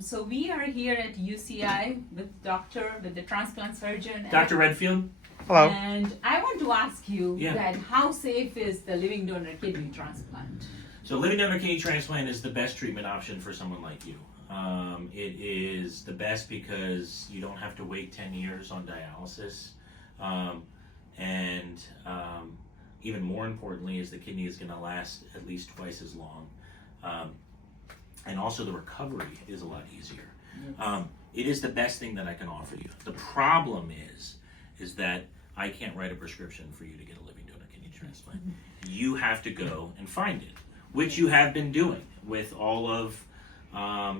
So we are here at UCI with the transplant surgeon. Dr. Redfield? Hello. And I want to ask you Yeah. that how safe is the living donor kidney transplant? So living donor kidney transplant is the best treatment option for someone like you. It is the best because you don't have to wait 10 years on dialysis. Even more importantly is the kidney is going to last at least twice as long. And also the recovery is a lot easier. Yes. It is the best thing that I can offer you. The problem is that I can't write a prescription for you to get a living donor kidney transplant. You have to go and find it, which you have been doing with all of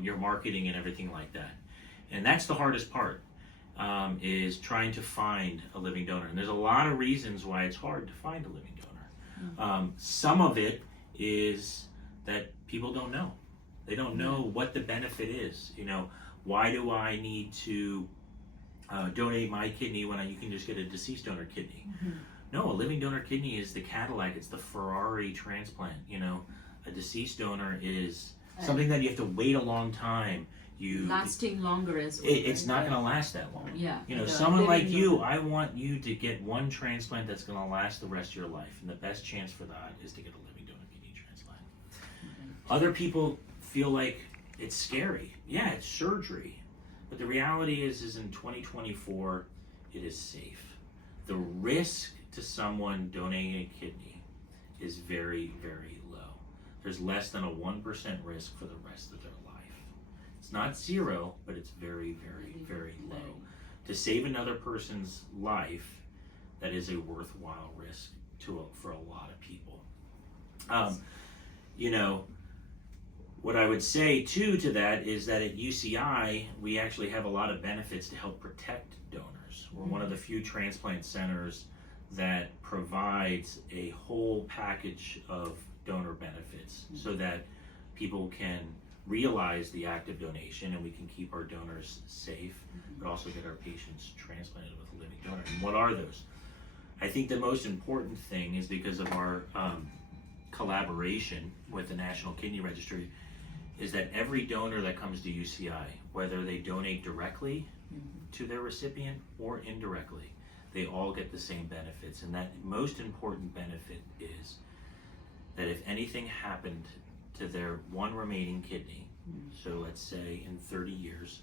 your marketing and everything like that. And that's the hardest part, is trying to find a living donor. And there's a lot of reasons why it's hard to find a living donor. Some of it is that people don't know. They don't know what the benefit is. You know, why do I need to donate my kidney when you can just get a deceased donor kidney? No, a living donor kidney is the Cadillac, it's the Ferrari transplant. You know, a deceased donor is something that you have to wait a long time. Lasting longer as well. It's not going to last that long. Yeah. You know, someone like you, I want you to get one transplant that's going to last the rest of your life, and the best chance for that is to get a living donor kidney transplant. Other people feel like it's scary. Yeah, it's surgery, but the reality is in 2024, it is safe. The risk to someone donating a kidney is very, very low. There's less than a 1% risk for the rest of their life. It's not zero, but it's very, very, very low. To save another person's life, that is a worthwhile risk for a lot of people. You know, what I would say too to that is that at UCI, we actually have a lot of benefits to help protect donors. We're one of the few transplant centers that provides a whole package of donor benefits so that people can realize the act of donation and we can keep our donors safe, but also get our patients transplanted with a living donor. And what are those? I think the most important thing is because of our collaboration with the National Kidney Registry is that every donor that comes to UCI, whether they donate directly to their recipient or indirectly, they all get the same benefits. And that most important benefit is that if anything happened to their one remaining kidney, so let's say in 30 years,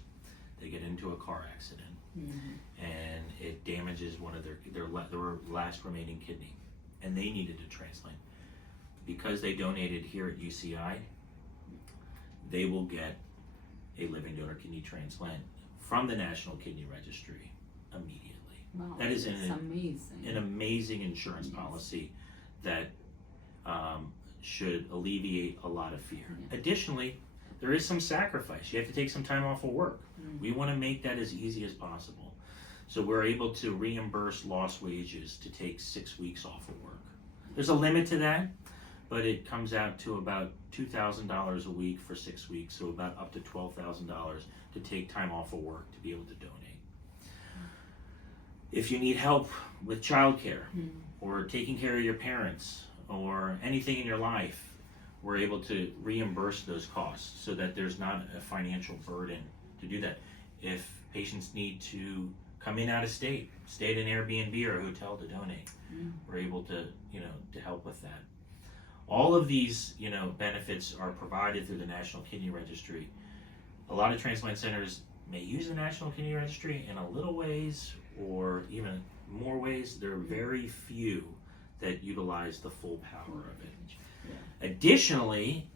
they get into a car accident and it damages one of their last remaining kidney, and they needed a transplant. Because they donated here at UCI, they will get a living donor kidney transplant from the National Kidney Registry immediately. Wow, that is an amazing insurance policy that should alleviate a lot of fear. Additionally, there is some sacrifice. You have to take some time off of work. We want to make that as easy as possible. So we're able to reimburse lost wages to take 6 weeks off of work. There's a limit to that, but it comes out to about $2,000 a week for 6 weeks, so about up to $12,000 to take time off of work to be able to donate. If you need help with childcare or taking care of your parents or anything in your life, we're able to reimburse those costs so that there's not a financial burden to do that. If patients need to come in out of state, stay at an Airbnb or a hotel to donate, we're able to, to help with that. All of these, benefits are provided through the National Kidney Registry. A lot of transplant centers may use the National Kidney Registry in a little ways or even more ways. There are very few that utilize the full power of it. Additionally,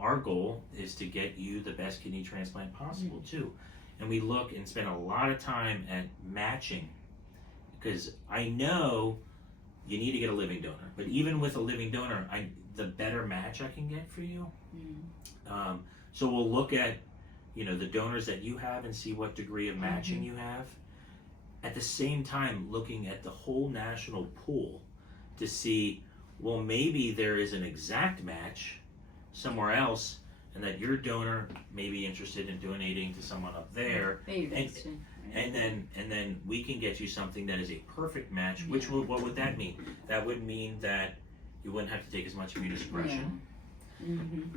our goal is to get you the best kidney transplant possible too. And we look and spend a lot of time at matching, because I know you need to get a living donor, but even with a living donor, the better match I can get for you. So we'll look at, the donors that you have and see what degree of matching you have. At the same time, looking at the whole national pool to see, well, maybe there is an exact match somewhere else, and that your donor may be interested in donating to someone up there, and then we can get you something that is a perfect match. What would that mean? That would mean that you wouldn't have to take as much immunosuppression.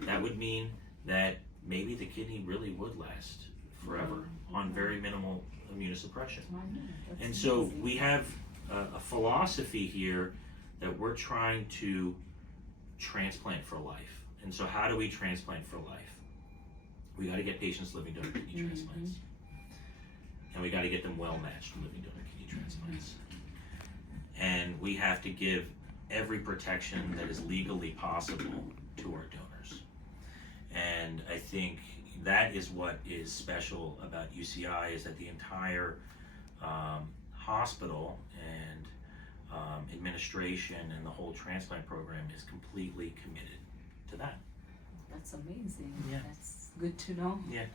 That would mean that maybe the kidney really would last forever on very minimal immunosuppression. And so we have a philosophy here that we're trying to transplant for life. And so how do we transplant for life? We got to get patients living donor kidney transplants. And we got to get them well-matched living donor kidney transplants. And we have to give every protection that is legally possible to our donors. And I think that is what is special about UCI, is that the entire hospital and administration and the whole transplant program is completely committed to that. That's amazing. Yeah. That's good to know. Yeah.